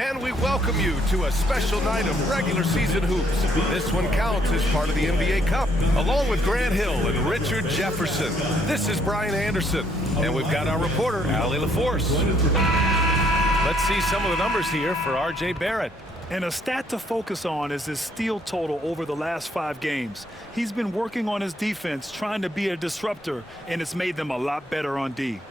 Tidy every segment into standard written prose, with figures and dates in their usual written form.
And we welcome you to a special night of regular season hoops. This one counts as part of the NBA Cup, along with Grant Hill and Richard Jefferson. This is Brian Anderson, and we've got our reporter, Allie LaForce. Let's see some of the numbers here for R.J. Barrett. And a stat to focus on is his steal total over the last 5 games. He's been working on his defense, trying to be a disruptor, and it's made them a lot better on D.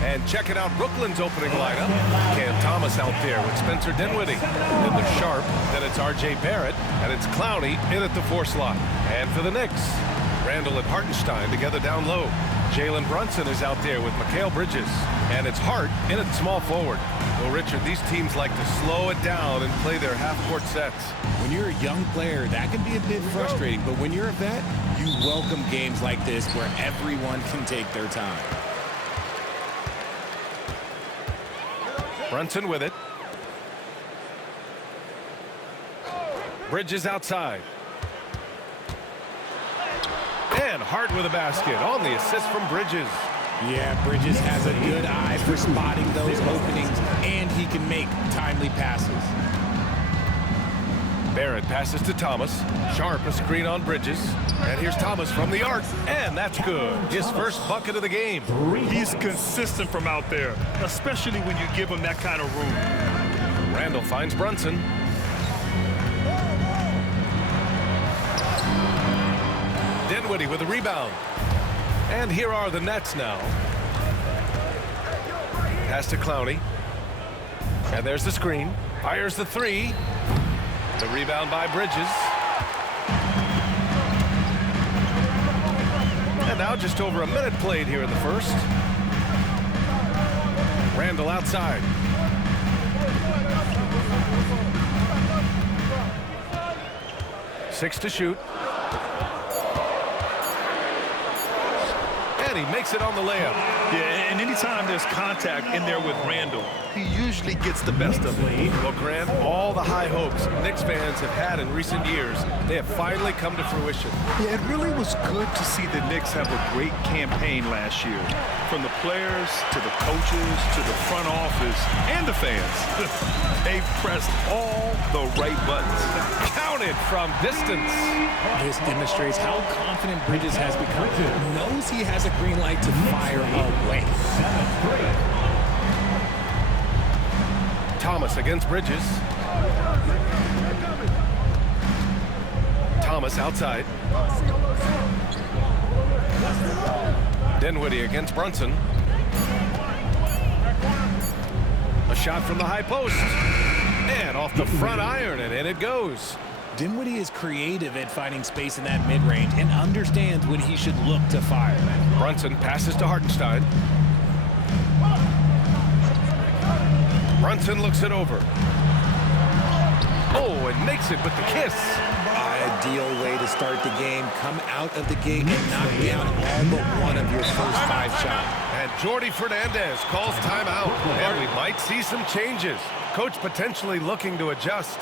And checking out Brooklyn's opening lineup. Cam Thomas out there with Spencer Dinwiddie. Then the Sharp, then it's R.J. Barrett, and it's Clowney in at the 4 slot. And for the Knicks, Randall and Hartenstein together down low. Jalen Brunson is out there with Mikal Bridges. And it's Hart in at small forward. Well, Richard, these teams like to slow it down and play their half-court sets. When you're a young player, that can be a bit frustrating. But when you're a vet, you welcome games like this where everyone can take their time. Brunson with it. Bridges outside. And Hart with a basket on the assist from Bridges. Yeah, Bridges has a good eye for spotting those openings, and he can make timely passes. Barrett passes to Thomas. Sharp a screen on Bridges. And here's Thomas from the arc. And that's good. His first bucket of the game. He's consistent from out there, especially when you give him that kind of room. Randall finds Brunson. Dinwiddie with a rebound. And here are the Nets now. Pass to Clowney. And there's the screen. Fires the 3. The rebound by Bridges. And now just over a minute played here in the first. Randall outside. Six to shoot. And he makes it on the layup. Yeah, and anytime there's contact in there with Randall, he usually gets the best of it. Well, Grant, all the high hopes Knicks fans have had in recent years, they have finally come to fruition. Yeah, it really was good to see the Knicks have a great campaign last year. From the players to the coaches to the front office and the fans. They've pressed all the right buttons. Counted from distance. This demonstrates how confident Bridges has become. He knows he has a green light to fire away. Thomas against Bridges. Thomas outside. Dinwiddie against Brunson. A shot from the high post. And off the front iron, and in it goes. Dinwiddie is creative at finding space in that mid-range and understands when he should look to fire. Brunson passes to Hartenstein. Brunson looks it over. Oh, and makes it with the kiss. Ideal way to start the game. Come out of the gate and knock down all but one of your first 5 shots. And Jordi Fernandez calls timeout. And we might see some changes. Coach potentially looking to adjust.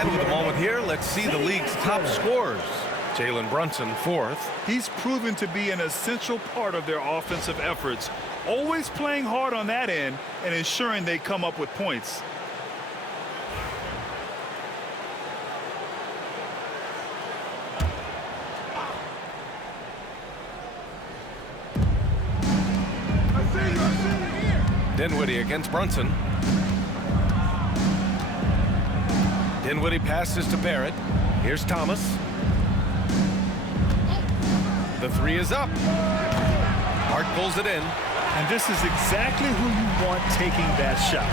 And with a moment here, let's see the league's top scorers. Jalen Brunson, fourth. He's proven to be an essential part of their offensive efforts, always playing hard on that end and ensuring they come up with points. Dinwiddie against Brunson. Dinwiddie passes to Barrett. Here's Thomas. The three is up. Hart pulls it in. And this is exactly who you want taking that shot.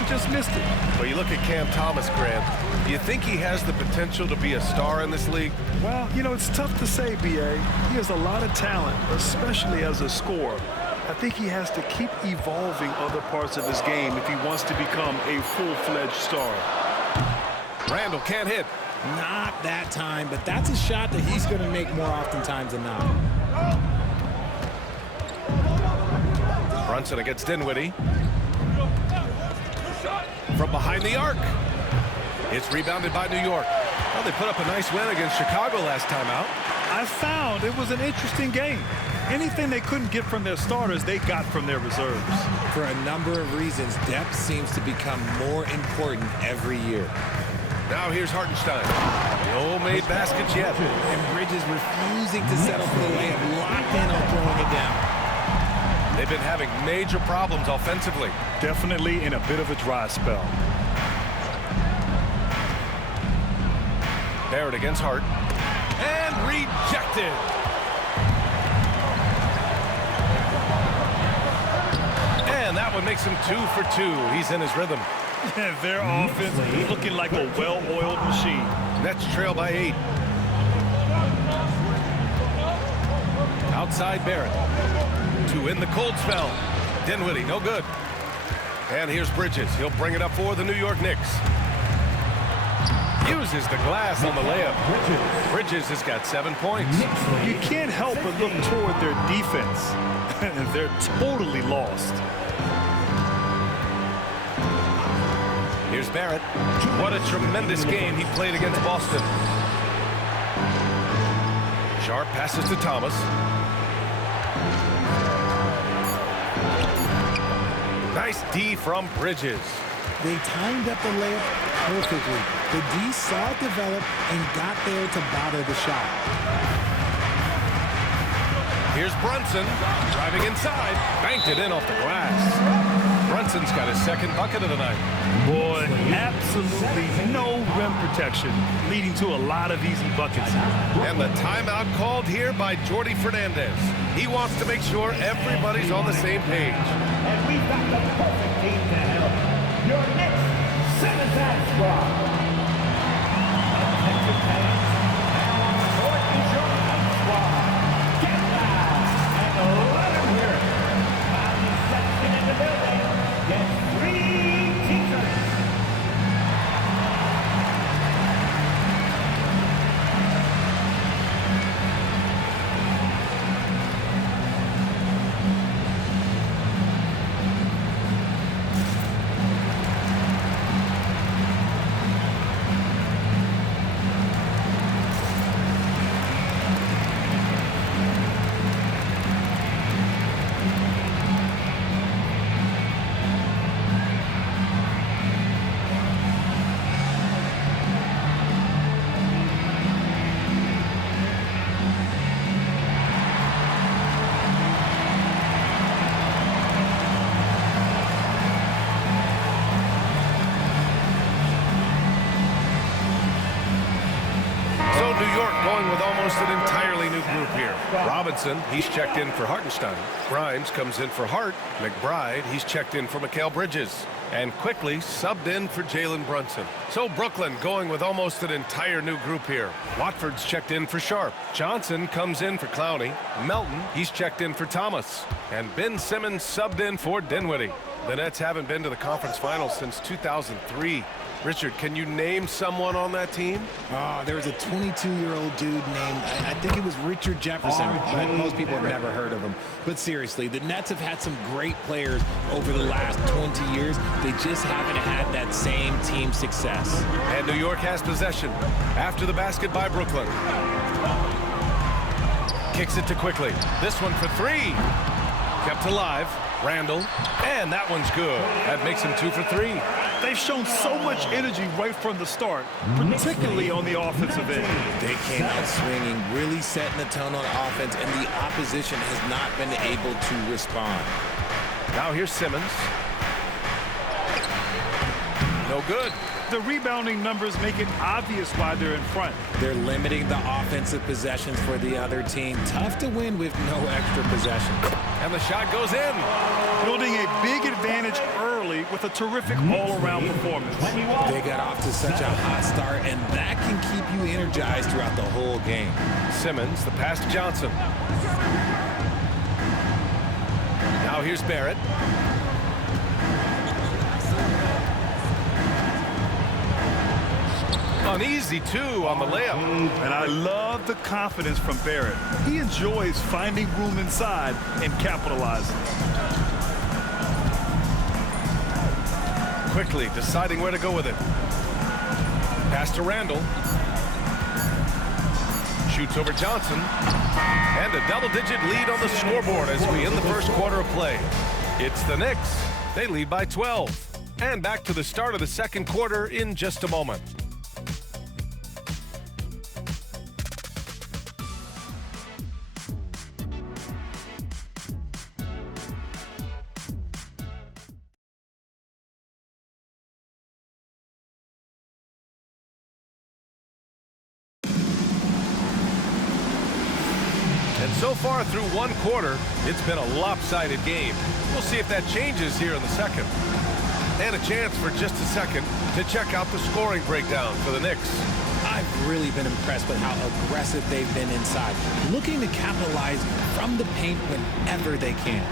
He just missed it. Well, you look at Cam Thomas, Grant. Do you think he has the potential to be a star in this league? Well, you know, it's tough to say, B.A. He has a lot of talent, especially as a scorer. I think he has to keep evolving other parts of his game if he wants to become a full-fledged star. Randall can't hit. Not that time, but that's a shot that he's going to make more oftentimes than not. Brunson against Dinwiddie. From behind the arc. It's rebounded by New York. Well, they put up a nice win against Chicago last time out. I found it was an interesting game. Anything they couldn't get from their starters, they got from their reserves. For a number of reasons, depth seems to become more important every year. Now here's Hartenstein. No made baskets yet. And Bridges refusing to settle for the layup, locked in on throwing it down. They've been having major problems offensively. Definitely in a bit of a dry spell. Barrett against Hart. And rejected. And that one makes him 2 for 2. He's in his rhythm. Their offense looking like a well-oiled machine. Nets trail by 8. Outside Barrett. To end the cold spell. Dinwiddie, no good. And here's Bridges. He'll bring it up for the New York Knicks. Uses the glass on the layup. Bridges has got 7 points. You can't help but look toward their defense. They're totally lost. Here's Barrett. What a tremendous game he played against Boston. Sharp passes to Thomas. Nice D from Bridges. They timed up the layup perfectly. The D saw it develop and got there to bother the shot. Here's Brunson driving inside. Banked it in off the glass. Brunson's got his second bucket of the night. Boy, absolutely no rim protection, leading to a lot of easy buckets. And the timeout called here by Jordi Fernandez. He wants to make sure everybody's on the same page. And we've got the perfect team to help. Your next 7-man squad. Attention fans, now on the court is your night squad. Get loud and let them hear it. While the section in the building gets 3 teachers. An entirely new group here. Robinson, he's checked in for Hartenstein. Grimes comes in for Hart. McBride, he's checked in for Mikal Bridges. And quickly subbed in for Jalen Brunson. So Brooklyn going with almost an entire new group here. Watford's checked in for Sharp. Johnson comes in for Clowney. Melton, he's checked in for Thomas. And Ben Simmons subbed in for Dinwiddie. The Nets haven't been to the conference finals since 2003. Richard, can you name someone on that team? There was a 22-year-old dude named, I think it was Richard Jefferson, but most people have never heard of him. But seriously, the Nets have had some great players over the last 20 years. They just haven't had that same team success. And New York has possession after the basket by Brooklyn. Kicks it to Quickly. This one for three. Kept alive. Randall. And that one's good. That makes him 2 for 3. They've shown so much energy right from the start, particularly on the offensive end. They came out swinging, really setting the tone on offense, and the opposition has not been able to respond. Now here's Simmons. No good. The rebounding numbers make it obvious why they're in front. They're limiting the offensive possessions for the other team. Tough to win with no extra possessions. And the shot goes in. Building a big advantage early with a terrific all-around performance. They got off to such a hot start, and that can keep you energized throughout the whole game. Simmons, the pass to Johnson. Now here's Barrett. Uneasy, too, on the layup. And I love the confidence from Barrett. He enjoys finding room inside and capitalizing. Quickly deciding where to go with it. Pass to Randall. Shoots over Johnson. And a double-digit lead on the scoreboard as we end the first quarter of play. It's the Knicks. They lead by 12. And back to the start of the second quarter in just a moment. And so far through one quarter, it's been a lopsided game. We'll see if that changes here in the second. And a chance for just a second to check out the scoring breakdown for the Knicks. I've really been impressed with how aggressive they've been inside, looking to capitalize from the paint whenever they can.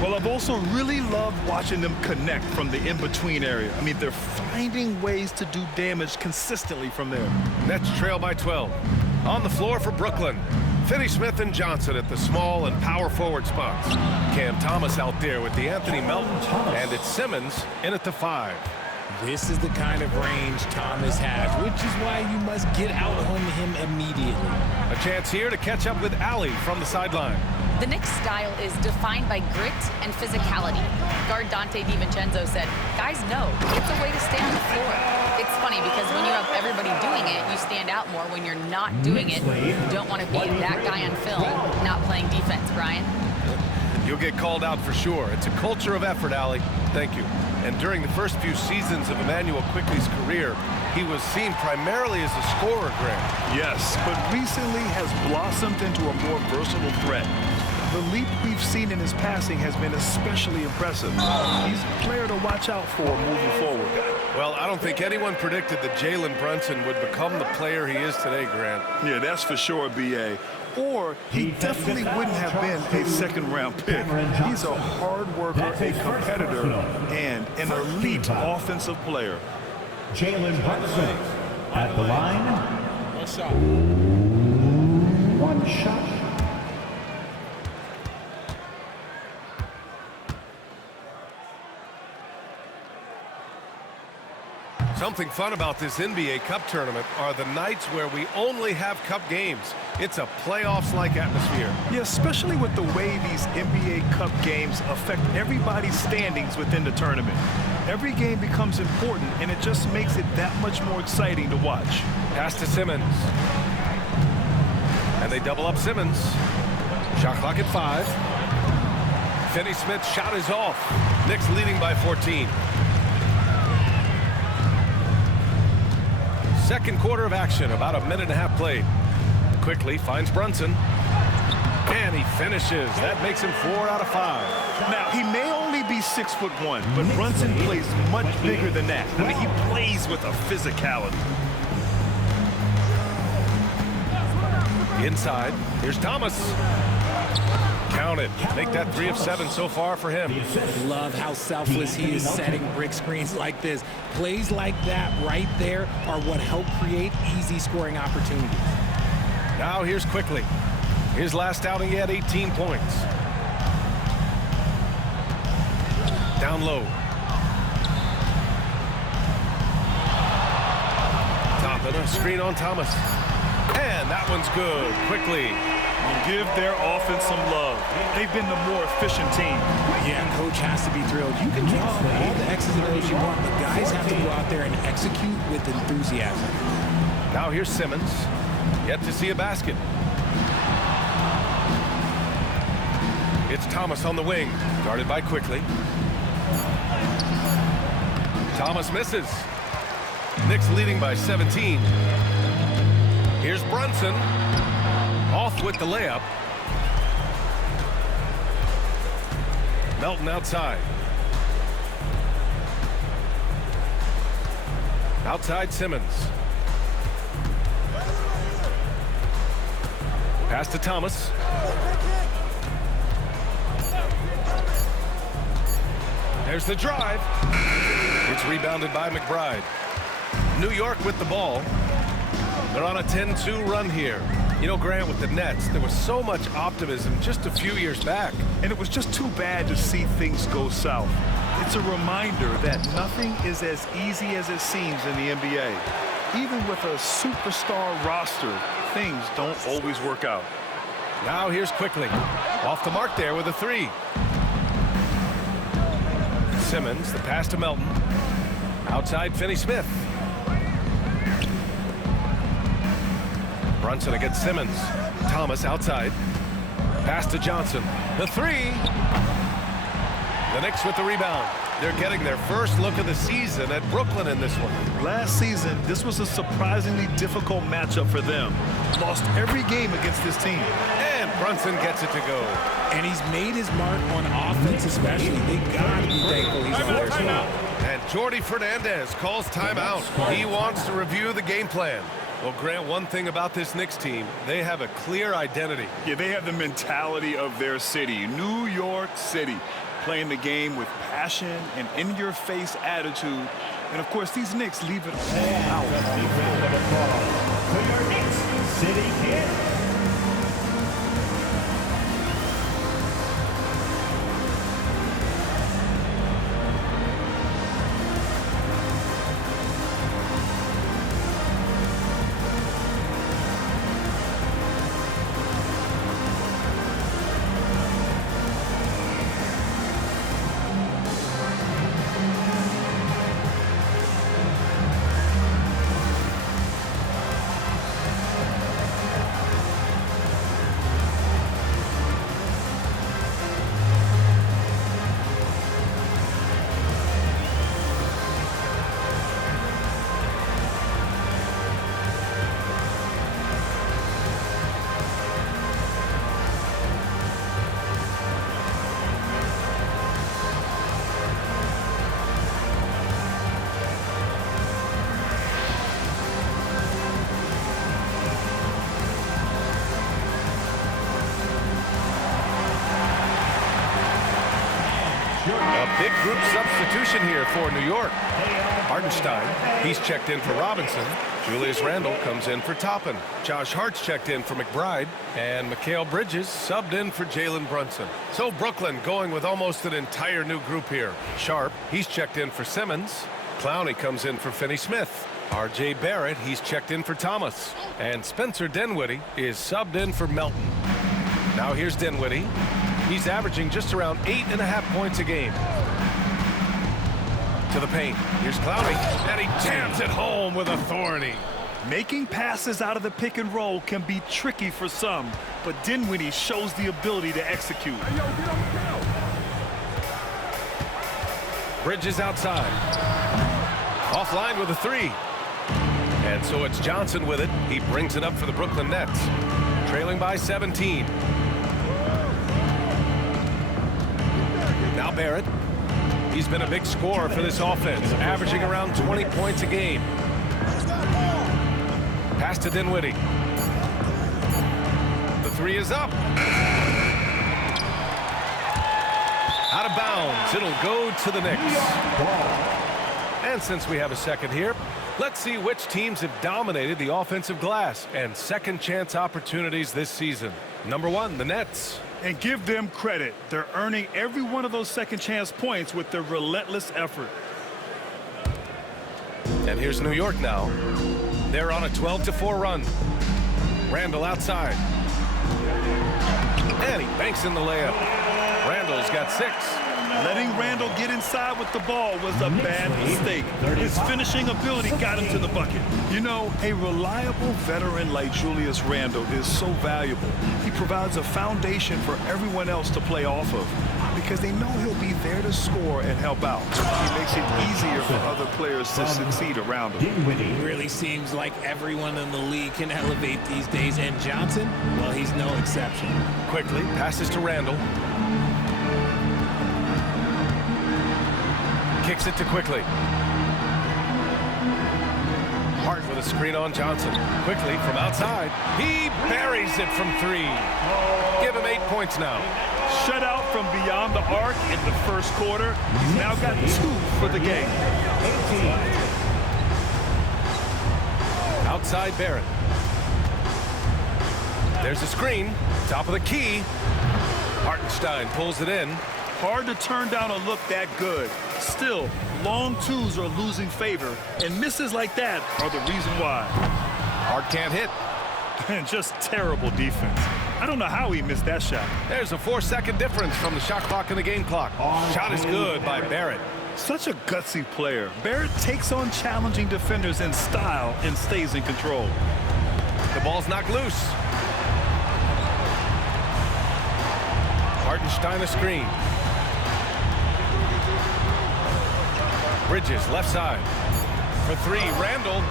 Well, I've also really loved watching them connect from the in-between area. I mean, they're finding ways to do damage consistently from there. Nets trail by 12. On the floor for Brooklyn, Finney-Smith and Johnson at the small and power forward spots. Cam Thomas out there with the Anthony Melton, and it's Simmons in at the 5. This is the kind of range Thomas has, which is why you must get out on him immediately. A chance here to catch up with Allie from the sideline. The Knicks' style is defined by grit and physicality. Guard Dante DiVincenzo said, guys know it's a way to stay on the floor. It's funny because when you have everybody doing it, you stand out more. When you're not doing it, you don't want to be that guy on film not playing defense, Brian. You'll get called out for sure. It's a culture of effort, Allie. Thank you. And during the first few seasons of Immanuel Quickley's career, he was seen primarily as a scorer, Grant. Yes, but recently has blossomed into a more versatile threat. The leap we've seen in his passing has been especially impressive. He's a player to watch out for moving forward. Well, I don't think anyone predicted that Jalen Brunson would become the player he is today, Grant. Yeah, that's for sure, B.A. Or he definitely wouldn't have been a second-round pick. He's a hard worker, a competitor, and an elite offensive player. Jalen Brunson at the line. One shot. One shot. Something fun about this NBA Cup tournament are the nights where we only have Cup games. It's a playoffs-like atmosphere. Yeah, especially with the way these NBA Cup games affect everybody's standings within the tournament. Every game becomes important, and it just makes it that much more exciting to watch. Pass to Simmons. And they double up Simmons. Shot clock at 5. Finney-Smith's shot is off. Knicks leading by 14. Second quarter of action, about a minute and a half played. Quickly finds Brunson. And he finishes. That makes him 4 out of 5. Now, he may only be 6'1", but Brunson plays much bigger than that. I mean, he plays with a physicality. Inside, here's Thomas. Counted. Make that 3 of 7 so far for him. Love how selfless he is setting brick screens like this. Plays like that right there are what help create easy scoring opportunities. Now here's Quickly. His last outing, he had 18 points. Down low. Top and a screen on Thomas. And that one's good. Quickly. Give their offense some love. They've been the more efficient team. Yeah, coach has to be thrilled. You can draw all the X's and O's you want, but guys have to go out there and execute with enthusiasm. Now here's Simmons. Yet to see a basket. It's Thomas on the wing. Guarded by Quickly. Thomas misses. Knicks leading by 17. Here's Brunson. Off with the layup. Melton outside. Outside Simmons. Pass to Thomas. There's the drive. It's rebounded by McBride. New York with the ball. They're on a 10-2 run here. You know, Grant, with the Nets, there was so much optimism just a few years back. And it was just too bad to see things go south. It's a reminder that nothing is as easy as it seems in the NBA. Even with a superstar roster, things don't always work out. Now here's Quickly. Off the mark there with a 3. Simmons, the pass to Melton. Outside Finney-Smith. Brunson against Simmons. Thomas outside. Pass to Johnson. The 3. The Knicks with the rebound. They're getting their first look of the season at Brooklyn in this one. Last season, this was a surprisingly difficult matchup for them. Lost every game against this team. And Brunson gets it to go. And he's made his mark on offense especially. They gotta be thankful he's on their squad. And Jordi Fernandez calls timeout. He wants to review the game plan. Well, Grant, one thing about this Knicks team, they have a clear identity. Yeah, they have the mentality of their city, New York City, playing the game with passion and in-your-face attitude. And, of course, these Knicks leave it all out. For your Knicks City Kid. A big group substitution here for New York. Hartenstein, he's checked in for Robinson. Julius Randle comes in for Toppin. Josh Hart's checked in for McBride. And Mikal Bridges subbed in for Jalen Brunson. So Brooklyn going with almost an entire new group here. Sharp, he's checked in for Simmons. Clowney comes in for Finney-Smith. R.J. Barrett, he's checked in for Thomas. And Spencer Dinwiddie is subbed in for Melton. Now here's Dinwiddie. He's averaging just around 8.5 points a game. To the paint. Here's Clowney. And he jams it home with authority. Making passes out of the pick and roll can be tricky for some, but Dinwiddie shows the ability to execute. Bridges outside. Offline with a 3. And so it's Johnson with it. He brings it up for the Brooklyn Nets. Trailing by 17. Now Barrett. He's been a big scorer for this offense, averaging around 20 points a game. Pass to Dinwiddie. The 3 is up. Out of bounds. It'll go to the Knicks. And since we have a second here, let's see which teams have dominated the offensive glass and second chance opportunities this season. Number 1, the Nets. And give them credit. They're earning every one of those second chance points with their relentless effort. And here's New York now. They're on a 12-4 run. Randall outside. And he banks in the layup. Randall's got 6. Letting Randall get inside with the ball was a bad mistake. His finishing ability got him to the bucket. You know, a reliable veteran like Julius Randall is so valuable. He provides a foundation for everyone else to play off of because they know he'll be there to score and help out. He makes it easier for other players to succeed around him. It really seems like everyone in the league can elevate these days, and Johnson, well, he's no exception. Quickly passes to Randall. Kicks it to Quickly. Hart with a screen on Johnson. Quickly from outside. He buries it from 3. Give him 8 points now. Shutout from beyond the arc in the first quarter. He's now got 2 for the game. Outside Barrett. There's a screen. Top of the key. Hartenstein pulls it in. Hard to turn down a look that good. Still, long 2s are losing favor, and misses like that are the reason why. Hart can't hit. And just terrible defense. I don't know how he missed that shot. There's a 4-second difference from the shot clock and the game clock. Shot is good by Barrett. Such a gutsy player. Barrett takes on challenging defenders in style and stays in control. The ball's knocked loose. Hartenstein a screen. Bridges left side. For 3, Randall.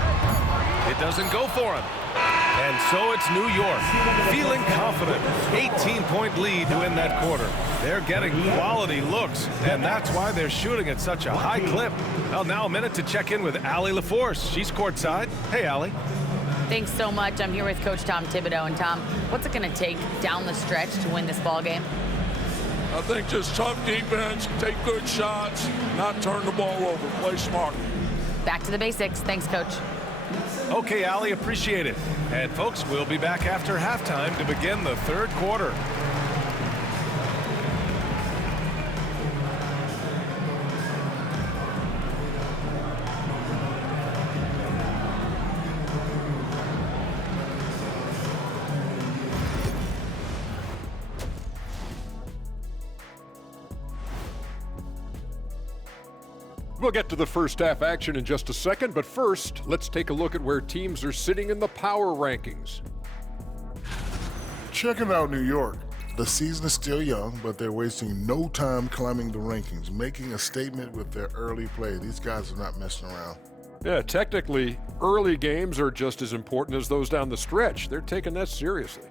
It doesn't go for him. And so it's New York, feeling confident. 18-point lead to win that quarter. They're getting quality looks, and that's why they're shooting at such a high clip. Well, now a minute to check in with Allie LaForce. She's courtside. Hey, Allie. Thanks so much. I'm here with Coach Tom Thibodeau. And Tom, what's it going to take down the stretch to win this ball game? I think just tough defense, take good shots, not turn the ball over, play smart. Back to the basics. Thanks, Coach. Okay, Allie, appreciate it. And folks, we'll be back after halftime to begin the third quarter. We'll get to the first half action in just a second, but first, let's take a look at where teams are sitting in the power rankings. Checking out New York. The season is still young, but they're wasting no time climbing the rankings, making a statement with their early play. These guys are not messing around. Yeah, technically, early games are just as important as those down the stretch. They're taking that seriously.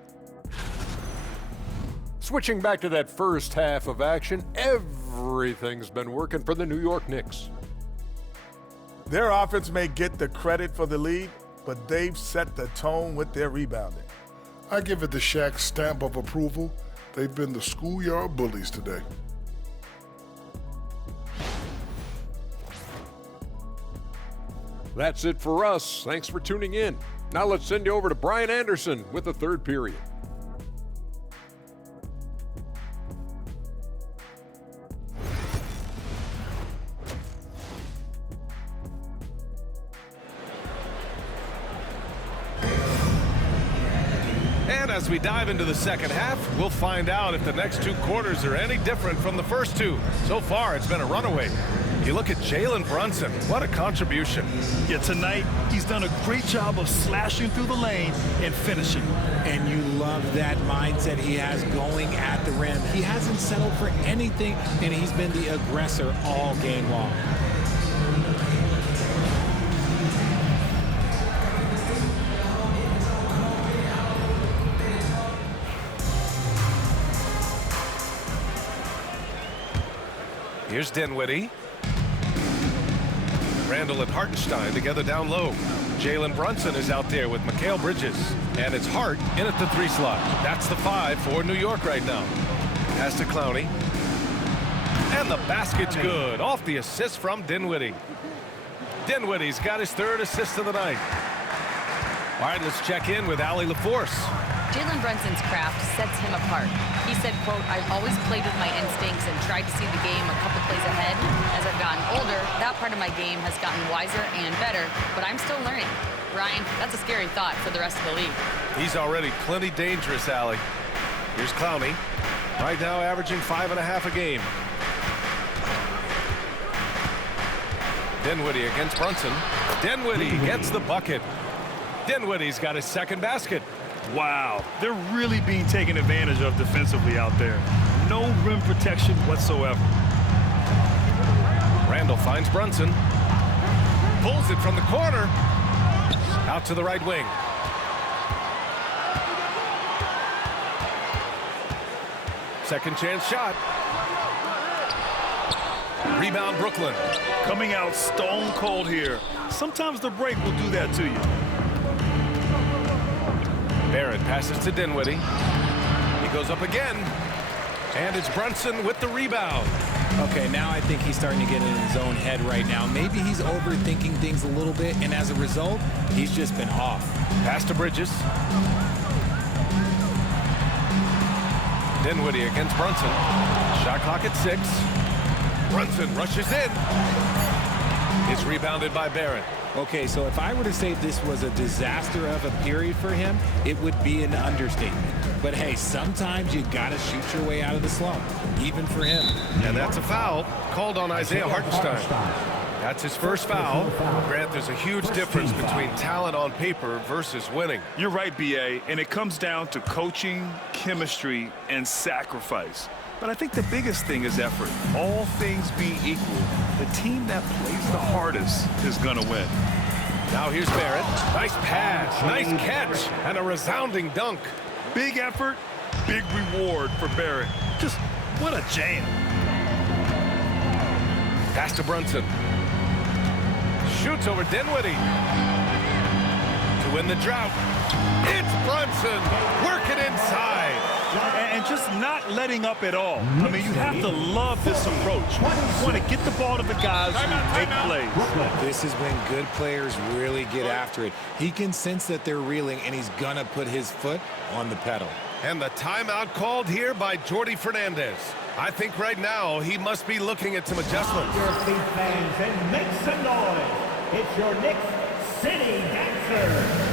Switching back to that first half of action, everything's been working for the New York Knicks. Their offense may get the credit for the lead, but they've set the tone with their rebounding. I give it the Shaq stamp of approval. They've been the schoolyard bullies today. That's it for us. Thanks for tuning in. Now let's send you over to Brian Anderson with the third period. And as we dive into the second half, we'll find out if the next 2 quarters are any different from the first 2. So far, it's been a runaway. You look at Jalen Brunson, what a contribution. Yeah, tonight, he's done a great job of slashing through the lane and finishing. And you love that mindset he has going at the rim. He hasn't settled for anything, and he's been the aggressor all game long. Here's Dinwiddie. Randall and Hartenstein together down low. Jalen Brunson is out there with Mikal Bridges. And it's Hart in at the 3 slot. That's the 5 for New York right now. Pass to Clowney. And the basket's good off the assist from Dinwiddie. Dinwiddie's got his third assist of the night. All right, let's check in with Allie LaForce. Jalen Brunson's craft sets him apart. He said, quote, "I've always played with my instincts and tried to see the game a couple plays ahead. As I've gotten older, that part of my game has gotten wiser and better, but I'm still learning." Ryan, that's a scary thought for the rest of the league. He's already plenty dangerous, Allie. Here's Clowney. Right now averaging 5.5 a game. Dinwiddie against Brunson. Dinwiddie gets the bucket. Dinwiddie's got his second basket. Wow, they're really being taken advantage of defensively out there. No rim protection whatsoever. Randall finds Brunson. Pulls it from the corner. Out to the right wing. Second chance shot. Rebound Brooklyn. Coming out stone cold here. Sometimes the break will do that to you. Barrett passes to Dinwiddie. He goes up again. And it's Brunson with the rebound. Okay, now I think he's starting to get in his own head right now. Maybe he's overthinking things a little bit, and as a result, he's just been off. Pass to Bridges. Dinwiddie against Brunson. Shot clock at 6. Brunson rushes in. It's rebounded by Barrett. Okay, so if I were to say this was a disaster of a period for him, it would be an understatement. But hey, sometimes you gotta shoot your way out of the slump, even for him. And that's a foul called on Isaiah Hartenstein. That's his first foul. Grant, there's a huge difference between talent on paper versus winning. You're right, B.A., and it comes down to coaching, chemistry, and sacrifice. But I think the biggest thing is effort. All things being equal, the team that plays the hardest is going to win. Now here's Barrett. Nice pass, nice catch, and a resounding dunk. Big effort, big reward for Barrett. Just what a jam. Pass to Brunson. Shoots over Dinwiddie. To win the drought, it's Brunson working inside. And just not letting up at all. I mean, you have to love this approach. You want to get the ball to the guys who make plays. This is when good players really get after it. He can sense that they're reeling, and he's gonna put his foot on the pedal. And the timeout called here by Jordi Fernandez. I think right now he must be looking at some adjustments. Your seat fans and make some noise. It's your Knicks City Dancer.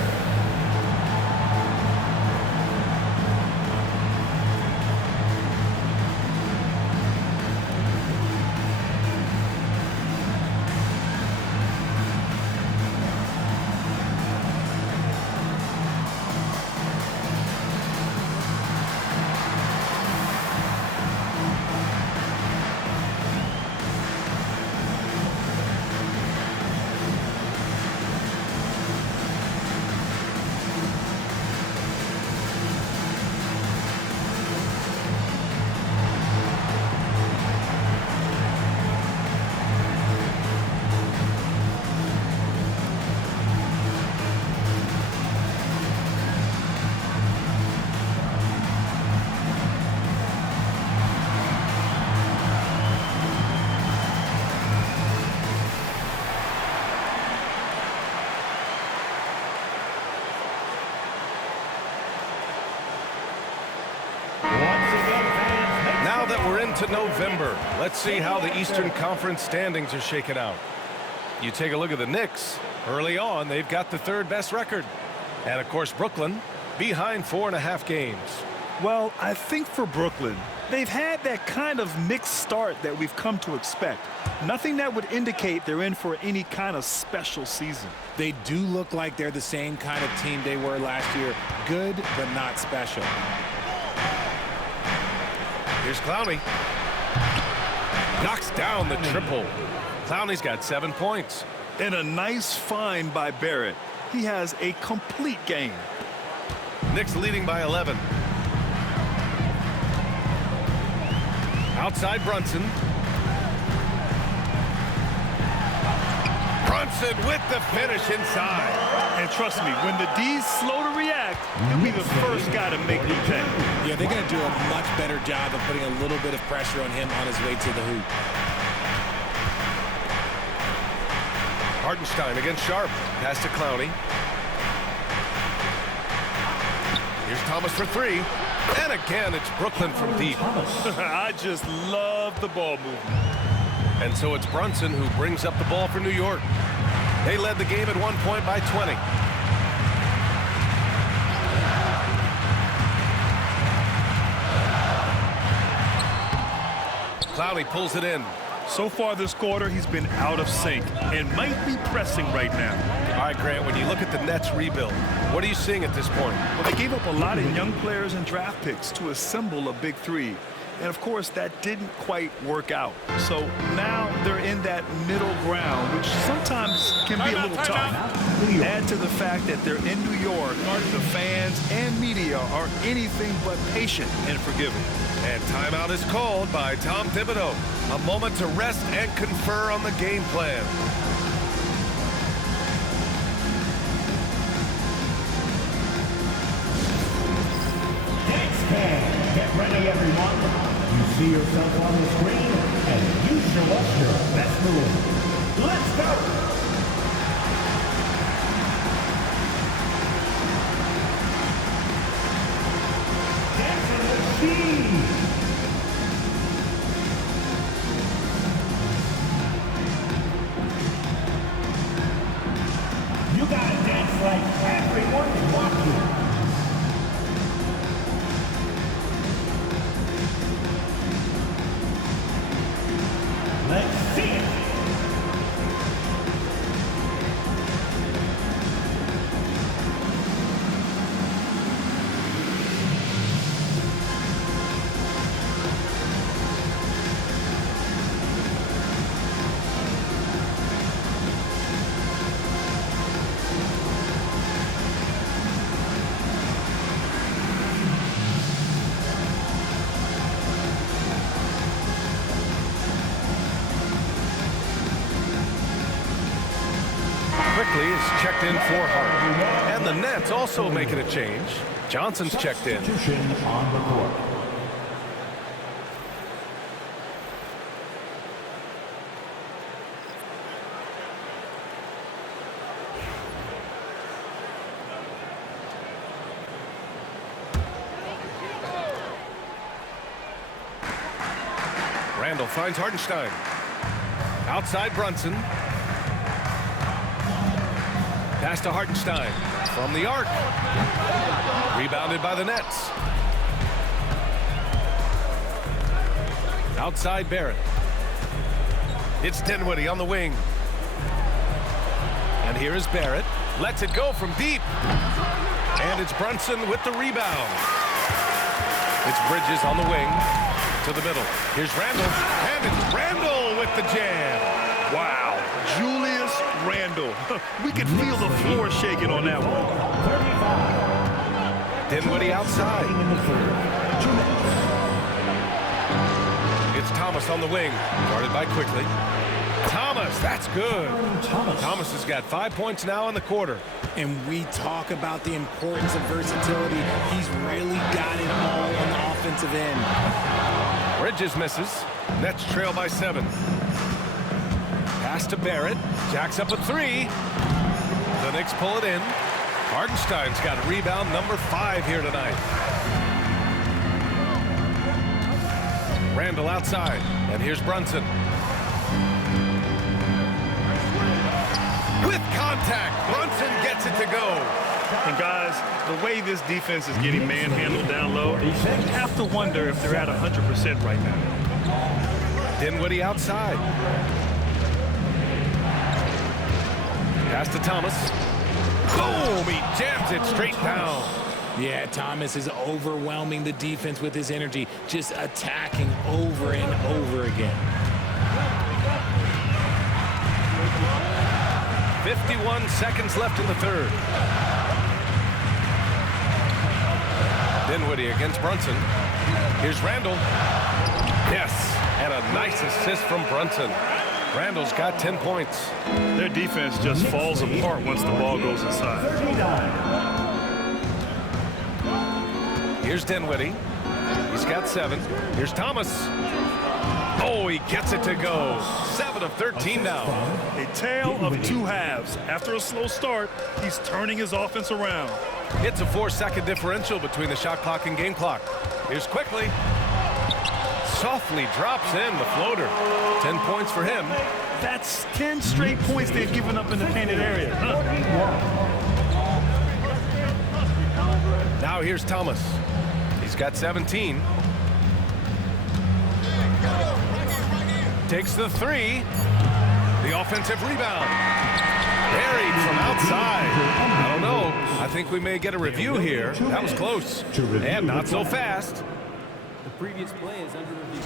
To November. Let's see how the Eastern Conference standings are shaken out. You take a look at the Knicks. Early on, they've got the third best record. And, of course, Brooklyn behind 4.5 games. Well, I think for Brooklyn, they've had that kind of mixed start that we've come to expect. Nothing that would indicate they're in for any kind of special season. They do look like they're the same kind of team they were last year. Good, but not special. Here's Clowney. Knocks down the triple. Clowney's got 7 points. And a nice find by Barrett. He has a complete game. Knicks leading by 11. Outside Brunson. Brunson with the finish inside. And trust me, when the D's slow to react, he'll be the first guy to make the pay. Yeah, they're going to do a much better job of putting a little bit of pressure on him on his way to the hoop. Hartenstein against Sharp. Pass to Clowney. Here's Thomas for three. And again, it's Brooklyn from deep. I just love the ball movement. And so it's Brunson who brings up the ball for New York. They led the game at 1 point by 20. Clowney pulls it in. So far this quarter, he's been out of sync and might be pressing right now. All right, Grant, when you look at the Nets rebuild, what are you seeing at this point? Well, they gave up a lot of young players and draft picks to assemble a big three. And, of course, that didn't quite work out. So now they're in that middle ground, which sometimes can be a little tough. Add to the fact that they're in New York, the fans and media are anything but patient and forgiving. And timeout is called by Tom Thibodeau. A moment to rest and confer on the game plan. Next cam. Get ready, everyone. You see yourself on the screen, and you show us your best move. Let's go! You gotta dance like everyone is watching. Let's see it. Quickly is checked in for Hart. And the Nets also making a change. Johnson's checked in. Substitution on the court. Randall finds Hartenstein. Outside Brunson. Pass to Hartenstein from the arc. Rebounded by the Nets. Outside Barrett. It's Dinwiddie on the wing. And here is Barrett. Lets it go from deep. And it's Brunson with the rebound. It's Bridges on the wing to the middle. Here's Randall. And it's Randall with the jam. Wow, Julius Randle. We could feel the floor shaking on that one. 35. Dinwiddie outside. In the third, 2 minutes. It's Thomas on the wing, guarded by Quickly. Thomas, that's good. Thomas has got 5 points now in the quarter. And we talk about the importance of versatility. He's really got it all on the offensive end. Bridges misses. Nets trail by 7. Pass to Barrett. Jacks up a 3. The Knicks pull it in. Hartenstein's got rebound number 5 here tonight. Randall outside. And here's Brunson. With contact, Brunson gets it to go. And guys, the way this defense is getting manhandled down low, you have to wonder if they're at 100% right now. Dinwiddie outside. Pass to Thomas. Boom! He jams it straight down. Yeah, Thomas is overwhelming the defense with his energy, just attacking over and over again. 51 seconds left in the third. Dinwiddie against Brunson. Here's Randall. Yes, and a nice assist from Brunson. Randall's got 10 points. Their defense just falls apart once the ball goes inside. Here's Dinwiddie. He's got 7. Here's Thomas. Oh, he gets it to go. 7 of 13 now. A tale of two halves. After a slow start, he's turning his offense around. It's a 4-second differential between the shot clock and game clock. Here's quickly. Softly drops in the floater. 10 points for him. That's 10 straight points they've given up in the painted area. Now here's Thomas. He's got 17. Takes the 3. The offensive rebound. Buried from outside. I don't know. I think we may get a review here. That was close. And not so fast. The previous play is under review.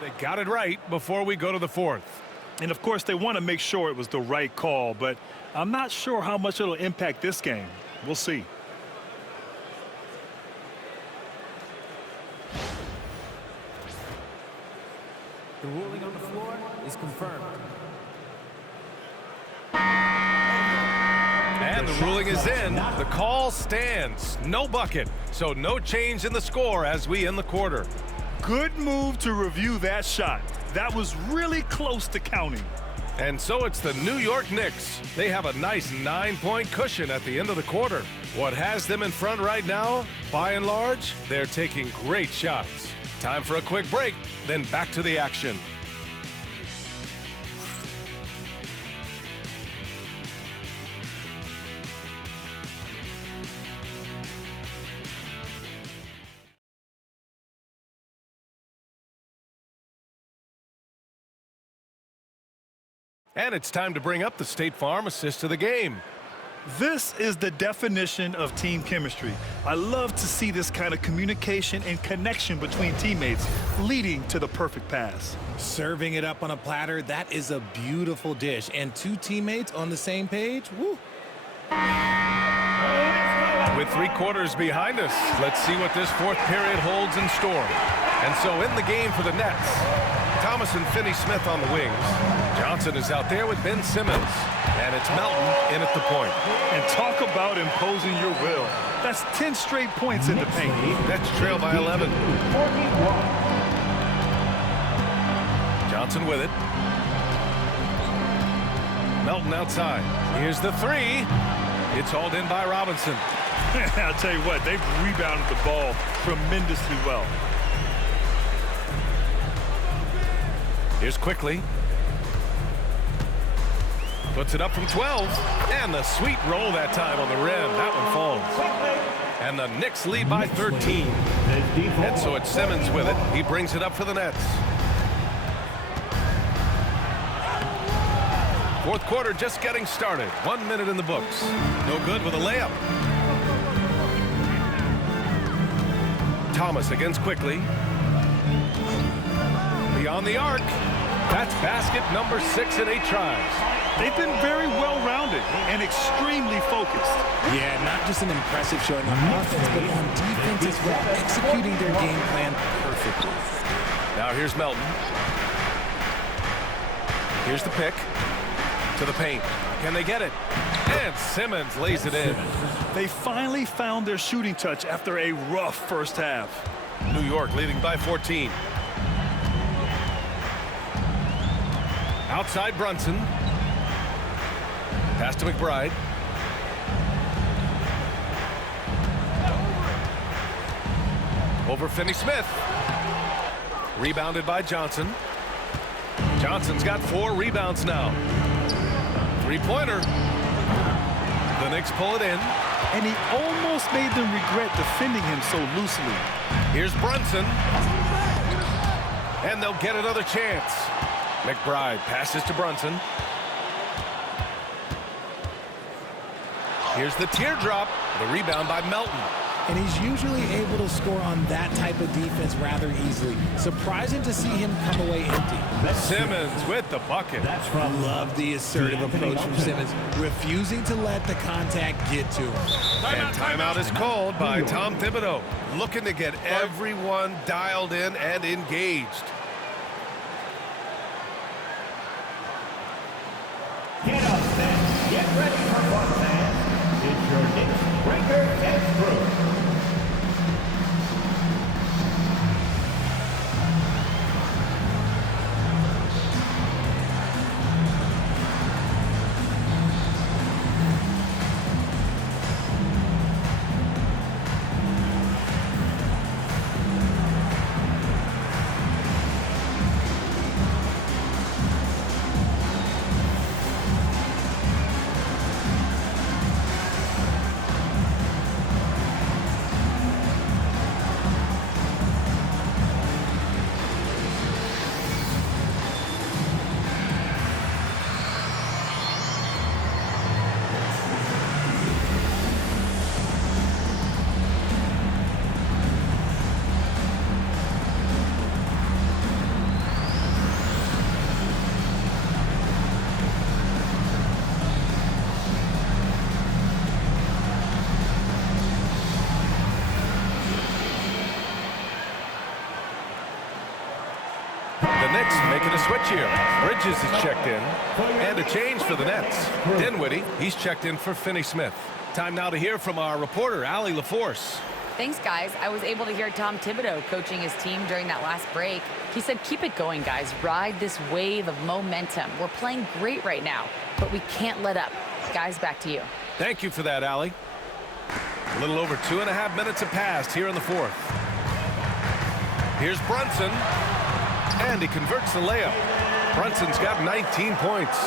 They got it right before we go to the 4th. And of course, they want to make sure it was the right call, but I'm not sure how much it'll impact this game. We'll see. The ruling on the floor is confirmed. And the ruling is in. The call stands. No bucket. So no change in the score as we end the quarter. Good move to review that shot. That was really close to counting. And so it's the New York Knicks. They have a nice 9-point cushion at the end of the quarter. What has them in front right now? By and large, they're taking great shots. Time for a quick break, then back to the action. And it's time to bring up the State Farm assist of the game. This is the definition of team chemistry. I love to see this kind of communication and connection between teammates leading to the perfect pass. Serving it up on a platter, that is a beautiful dish. And 2 teammates on the same page, woo. With 3 quarters behind us, let's see what this 4th period holds in store. And so in the game for the Nets, Thomas and Finney Smith on the wings. Johnson is out there with Ben Simmons. And it's Melton in at the point. And talk about imposing your will. That's 10 straight points in the paint. Nets trail by 11. Johnson with it. Melton outside. Here's the 3. It's hauled in by Robinson. I'll tell you what, they've rebounded the ball tremendously well. Here's quickly. Puts it up from 12. And the sweet roll that time on the rim. That one falls. And the Knicks lead by 13. And so it's Simmons with it. He brings it up for the Nets. 4th quarter just getting started. 1 minute in the books. No good with a layup. Thomas against quickly. Beyond the arc. That's basket number 6 in 8 tries. They've been very well-rounded and extremely focused. Yeah, not just an impressive showing on offense, but on defense as well, executing their game plan perfectly. Now here's Melton. Here's the pick. To the paint. Can they get it? And Simmons lays it in. They finally found their shooting touch after a rough first half. New York leading by 14. Outside Brunson. Pass to McBride. Over Finney Smith. Rebounded by Johnson. Johnson's got 4 rebounds now. 3-pointer. The Knicks pull it in. And he almost made them regret defending him so loosely. Here's Brunson. And they'll get another chance. McBride passes to Brunson. Here's the teardrop. The rebound by Melton. And he's usually able to score on that type of defense rather easily. Surprising to see him come away empty. Simmons with the bucket. That's from love the assertive approach from Simmons, refusing to let the contact get to him. And timeout is called by Tom Thibodeau, looking to get everyone dialed in and engaged. Get up, fans. Get ready for fun, fans. It's your Knicks Breakers and Crew. Knicks making a switch here. Bridges is checked in. And a change for the Nets. Dinwiddie, he's checked in for Finney-Smith. Time now to hear from our reporter, Allie LaForce. Thanks, guys. I was able to hear Tom Thibodeau coaching his team during that last break. He said, keep it going, guys. Ride this wave of momentum. We're playing great right now, but we can't let up. Guys, back to you. Thank you for that, Allie. A little over 2.5 minutes have passed here in the fourth. Here's Brunson, and he converts the layup. Brunson's got 19 points.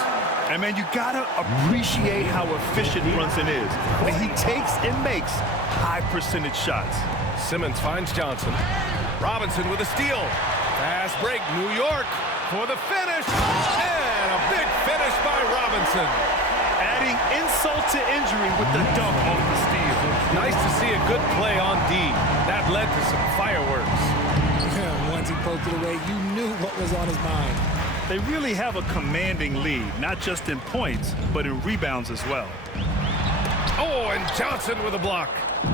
And, man, you got to appreciate how efficient Brunson is. When he takes and makes high-percentage shots. Simmons finds Johnson. Robinson with a steal. Fast break, New York for the finish. And a big finish by Robinson. Adding insult to injury with the dunk off the steal. Nice to see a good play on D. That led to some fireworks. Once he poked it away, you knew what was on his mind. They really have a commanding lead, not just in points, but in rebounds as well. Oh, and Johnson with a block.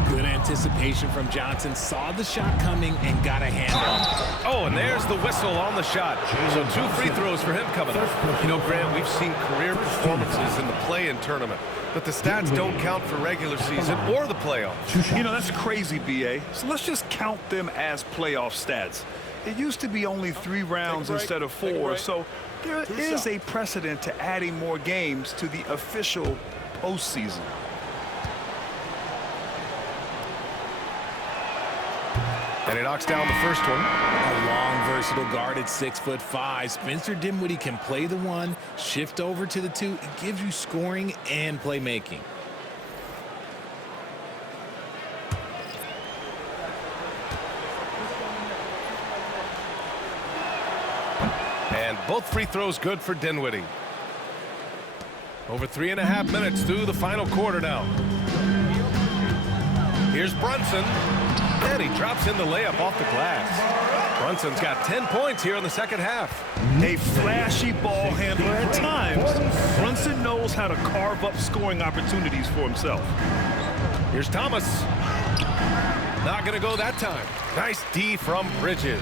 Good anticipation from Johnson. Saw the shot coming and got a hand on it. Oh, and there's the whistle on the shot. So 2 free throws for him coming up. You know, Grant, we've seen career performances in the play-in tournament, but the stats don't count for regular season or the playoffs. You know, that's crazy, B.A. So let's just count them as playoff stats. It used to be only 3 rounds instead of 4, so there is a precedent to adding more games to the official postseason. And he knocks down the first one. A long, versatile guard at 6'5". Spencer Dinwiddie can play the 1, shift over to the 2. It gives you scoring and playmaking. And both free throws good for Dinwiddie. Over 3.5 minutes through the final quarter now. Here's Brunson. And he drops in the layup off the glass. Brunson's got 10 points here in the second half. A flashy ball handler at times. Brunson knows how to carve up scoring opportunities for himself. Here's Thomas. Not going to go that time. Nice D from Bridges.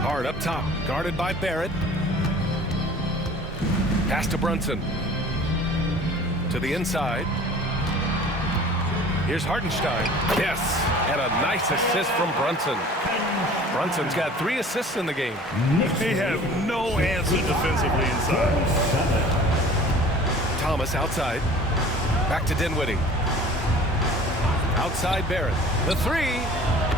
Hard up top, guarded by Barrett. Pass to Brunson. To the inside. Here's Hartenstein. Yes, and a nice assist from Brunson. Brunson's got 3 assists in the game. They have no answer defensively inside. Thomas outside. Back to Dinwiddie. Outside Barrett. The 3.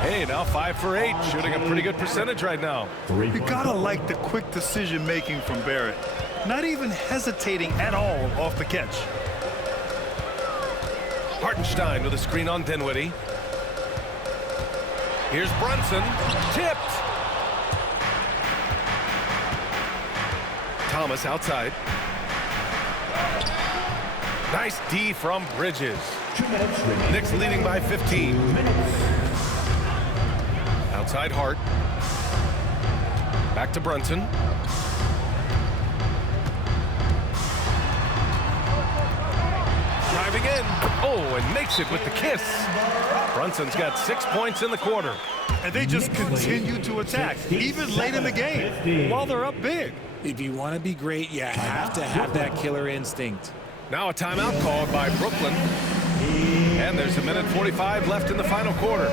Hey, now 5 for 8. Shooting a pretty good percentage right now. You gotta like the quick decision making from Barrett. Not even hesitating at all off the catch. Hartenstein with a screen on Dinwiddie. Here's Brunson. Tipped. Thomas outside. Nice D from Bridges. Knicks leading by 15. Outside Hart. Back to Brunson. Driving in. Oh, and makes it with the kiss. Brunson's got 6 points in the quarter. And they just continue to attack, even late in the game, while they're up big. If you want to be great, you have to have that killer instinct. Now a timeout called by Brooklyn. And there's 1:45 left in the final quarter.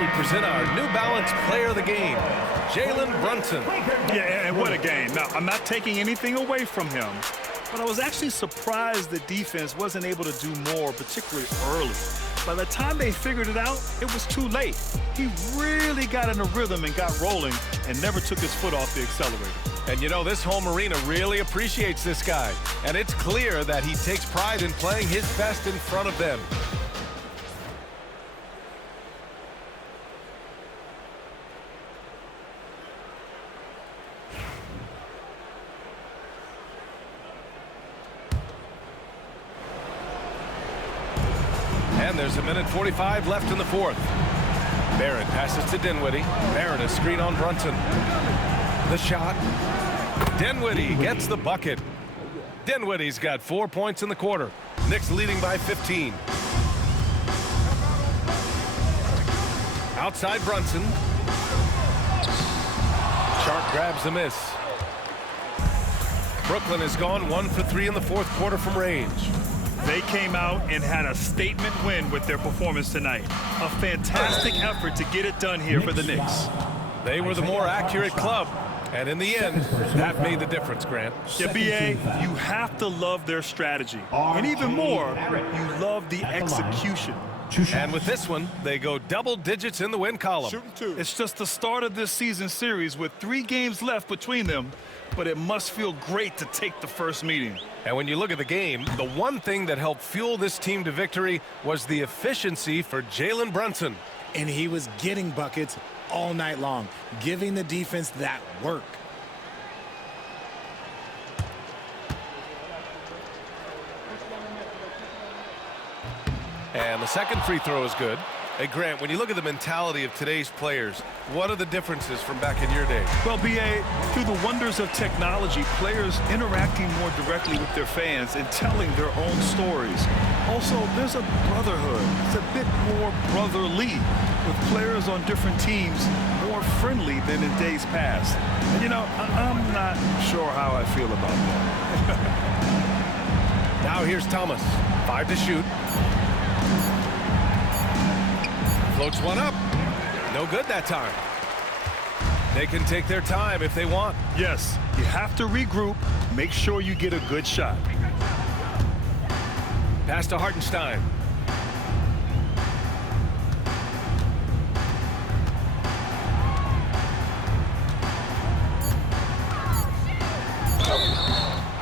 we present our New Balance Player of the Game, Jalen Brunson. Yeah, and what a game. Now, I'm not taking anything away from him, but I was actually surprised the defense wasn't able to do more, particularly early. By the time they figured it out, it was too late. He really got in a rhythm and got rolling and never took his foot off the accelerator. And you know, this home arena really appreciates this guy. And it's clear that he takes pride in playing his best in front of them. And there's a minute 45 left in the fourth. Barrett passes to Dinwiddie. Barrett, a screen on Brunson. The shot. Dinwiddie gets the bucket. Dinwiddie's got 4 points in the quarter. Knicks leading by 15. Outside Brunson. Sharp grabs the miss. Brooklyn has gone 1 for 3 in the fourth quarter from range. They came out and had a statement win with their performance tonight. A fantastic effort to get it done here for the Knicks. They were the more accurate club. And in the end, that made the difference, Grant. Yeah, B.A., you have to love their strategy. And even more, you love the execution. And with this one, they go double digits in the win column. It's just the start of this season series with 3 games left between them, but it must feel great to take the first meeting. And when you look at the game, the one thing that helped fuel this team to victory was the efficiency for Jalen Brunson. And he was getting buckets all night long, giving the defense that work. And the second free throw is good. Hey, Grant, when you look at the mentality of today's players, what are the differences from back in your day? Well, B.A., through the wonders of technology, players interacting more directly with their fans and telling their own stories. Also, there's a brotherhood. It's a bit more brotherly, with players on different teams more friendly than in days past. And, you know, I'm not sure how I feel about that. Now here's Thomas. 5 to shoot. Floats one up. No good that time. They can take their time if they want. Yes, you have to regroup. Make sure you get a good shot. Pass to Hartenstein.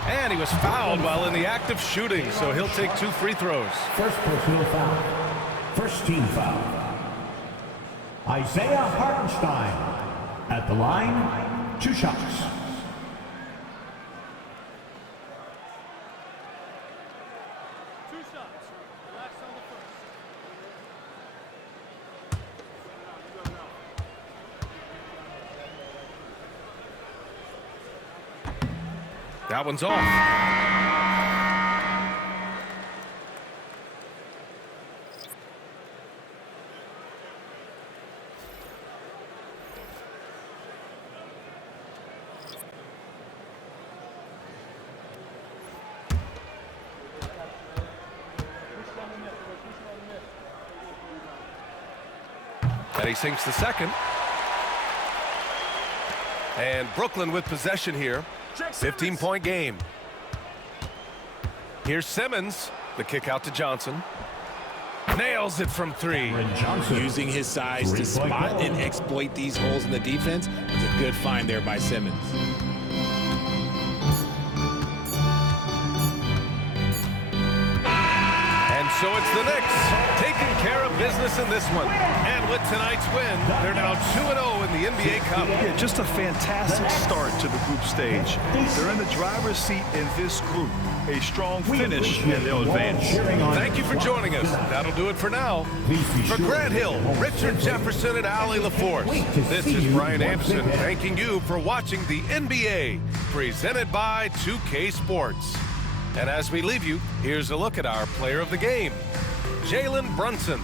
And he was fouled while in the act of shooting, so he'll take 2 free throws. First personal foul. First team foul. Isaiah Hartenstein at the line, 2 shots. That one's off. And he sinks the second. And Brooklyn with possession here. 15-point game. Here's Simmons. The kick out to Johnson. Nails it from 3. Using his size to spot and exploit these holes in the defense. It's a good find there by Simmons. And so it's the Knicks taking care of business in this one. And with tonight's win, they're now 2-0 in the NBA Cup. Yeah, just a fantastic start to the group stage. They're in the driver's seat in this group. A strong finish, and they'll advance. Thank you for joining us. That'll do it for now. For Grant Hill, Richard Jefferson, and Allie LaForce, this is Brian Anderson thanking you for watching the NBA, presented by 2K Sports. And as we leave you, here's a look at our player of the game, Jalen Brunson.